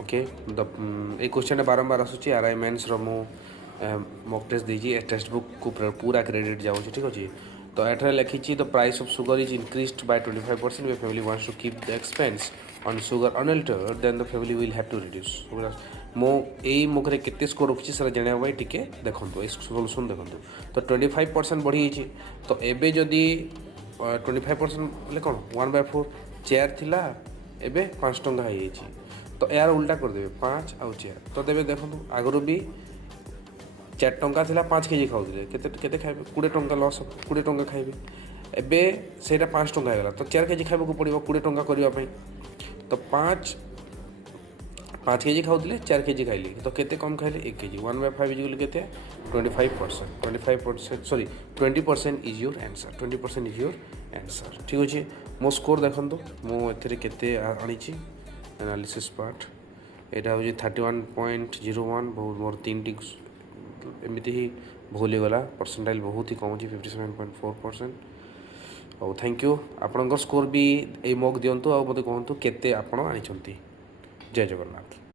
Okay ये question बारंबार आसूँ आर आई मेन्स मु मॉक टेस्ट देजी टेक्स्ट बुक को पूरा क्रेडिट जाऊँ ठीक अच्छे तो एठार लिखी the price of sugar is increased by 25% way family wants to keep the expense on sugar unaltered then the family will have to reduce more यही मुखरे केते स्कोर रखी सर जाना टी देखो सोल्यूशन देखो तो 25% बढ़ी तो एबे जदि 25% बोले कौन 1/4 चेयर थिला एबे 5 टंका हो तो यार उल्टा करदे 5 आउ चेयर तो देवे देखो आगु भी 4 टंका थिला 5 केजी खाऊले केते खाइबे 20 टंका लॉस 20 टंका खाइबे एबे सेटा 5 टंका होगा तो 4 केजी खाइबा को पड़ो 20 टंका करने तो 5 केजी खाऊले 4 केजी खाइली तो केते कम खाइले 1 केजी 1/5 इज केते 25% sorry 20% is your answer 20% is your answer ठीक अच्छे मो स्कोर देखो मुझे केते आनी एनालिसिस पार्ट यहाँ हूँ 31.01 बहुत मोर 3टी एमती ही भूल गला परसेंटाइल बहुत ही कम अच्छे 57.4% और थैंक यू आपणकर स्कोर भी ये मॉक दिंतु आ मत कहतु केते आपण आनी जय जगन्नाथ।